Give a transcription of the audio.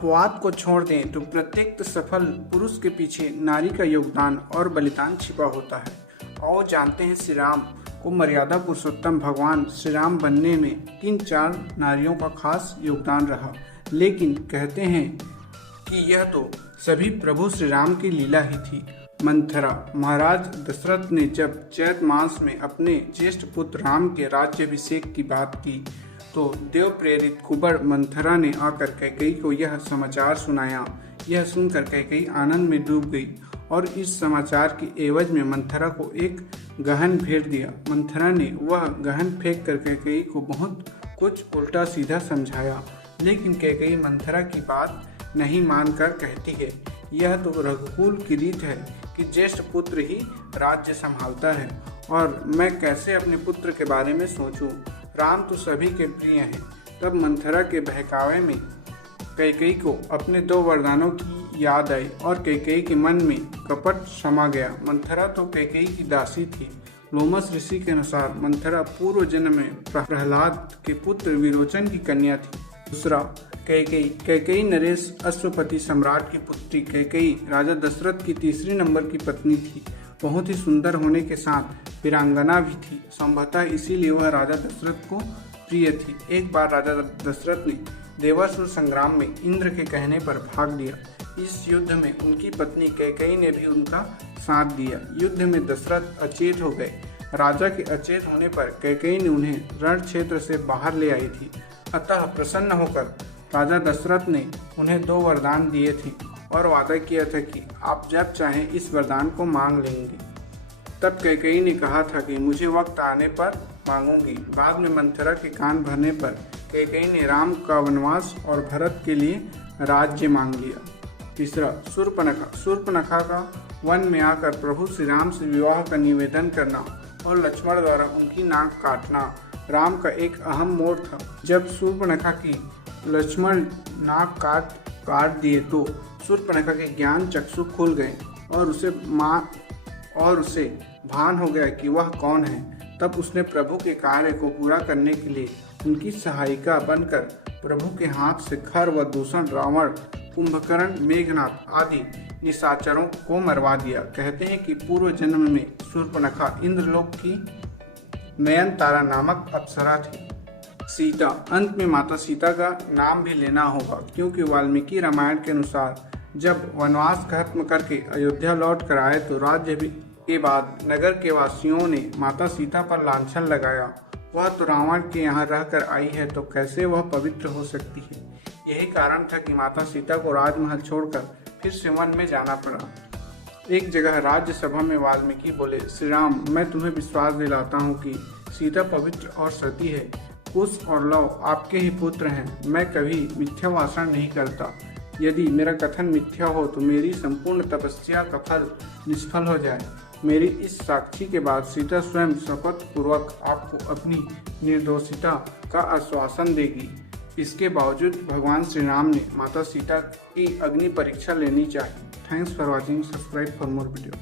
अपवाद को छोड़ दें तो प्रत्येक सफल पुरुष के पीछे नारी का योगदान और बलिदान छिपा होता है। और जानते हैं श्री राम को मर्यादा पुरुषोत्तम भगवान श्री राम बनने में 3-4 नारियों का खास योगदान रहा। लेकिन कहते हैं कि यह तो सभी प्रभु श्री राम की लीला ही थी। मंथरा, महाराज दशरथ ने जब चैत मास में अपने ज्येष्ठ पुत्र राम के राज्याभिषेक की बात की तो देव प्रेरित कुंवर मंथरा ने आकर कैकेयी को यह समाचार सुनाया। यह सुनकर कैकेयी आनंद में डूब गई और इस समाचार के एवज में मंथरा को एक गहन भेंट दिया। मंथरा ने वह गहन फेंक कर कैकेयी को बहुत कुछ उल्टा सीधा समझाया, लेकिन कैकेयी मंथरा की बात नहीं मानकर कहती है, यह तो रघुकुल की रीत है कि ज्येष्ठ पुत्र ही राज्य संभालता है और मैं कैसे अपने पुत्र के बारे में सोचूं। राम तो सभी के प्रिय हैं। तब मंथरा के बहकावे में कैकेयी को अपने 2 वरदानों की याद आई और कैकेयी के मन में कपट समा गया। मंथरा तो कैकेयी की दासी थी। लोमस ऋषि के अनुसार मंथरा पूर्व जन्म में प्रहलाद के पुत्र विरोचन की कन्या थी। दूसरा, कैकेयी नरेश अश्वपति सम्राट की पुत्री कैकेयी राजा दशरथ की 3 नंबर की पत्नी थी। बहुत ही सुंदर होने के साथ वीरांगना भी थी। संभवतः इसीलिए वह राजा दशरथ को प्रिय थी। एक बार राजा दशरथ ने देवासुर संग्राम में इंद्र के कहने पर भाग लिया। इस युद्ध में उनकी पत्नी कैकेयी ने भी उनका साथ दिया। युद्ध में दशरथ अचेत हो गए। राजा के अचेत होने पर कैकेयी ने उन्हें रण क्षेत्र से बाहर ले आई थी। अतः प्रसन्न होकर राजा दशरथ ने उन्हें 2 वरदान दिए थे और वादा किया था कि आप जब चाहें इस वरदान को मांग लेंगे। तब कैकेयी ने कहा था कि मुझे वक्त आने पर मांगूंगी। बाद में मंथरा के कान भरने पर कैकेयी ने राम का वनवास और भरत के लिए राज्य मांग लिया। तीसरा, शूर्पणखा का वन में आकर प्रभु श्री राम से विवाह का निवेदन करना और लक्ष्मण द्वारा उनकी नाक काटना राम का एक अहम मोड़ था। जब शूर्पणखा की लक्ष्मण नाक काट दिए तो शूर्पणखा के ज्ञान चक्षु खुल गए और उसे भान हो गया कि वह कौन है। तब उसने प्रभु के कार्य को पूरा करने के लिए उनकी सहायिका बनकर प्रभु के हाथ से खर व दूषण रावण, कुंभकर्ण, मेघनाथ आदि निशाचरों को मरवा दिया। कहते हैं कि पूर्व जन्म में शूर्पणखा इंद्रलोक की नयनतारा नामक अप्सरा थी। सीता, अंत में माता सीता का नाम भी लेना होगा, क्योंकि वाल्मीकि रामायण के अनुसार जब वनवास खत्म करके अयोध्या लौट कर आए तो राज्य के बाद नगर के वासियों ने माता सीता पर लांछन लगाया। वह तो रावण के यहाँ रहकर आई है तो कैसे वह पवित्र हो सकती है। यही कारण था कि माता सीता को राजमहल छोड़कर फिर से वन में जाना पड़ा। एक जगह राज्यसभा में वाल्मीकि बोले, श्री राम, मैं तुम्हें विश्वास दिलाता हूँ कि सीता पवित्र और सती है। कुश और लव आपके ही पुत्र हैं। मैं कभी मिथ्या भाषण नहीं करता। यदि मेरा कथन मिथ्या हो तो मेरी संपूर्ण तपस्या का फल निष्फल हो जाए। मेरी इस साक्षी के बाद सीता स्वयं शपथ पूर्वक आपको अपनी निर्दोषिता का आश्वासन देगी। इसके बावजूद भगवान श्री राम ने माता सीता की अग्नि परीक्षा लेनी चाहिए। Thanks for watching. Subscribe for more video.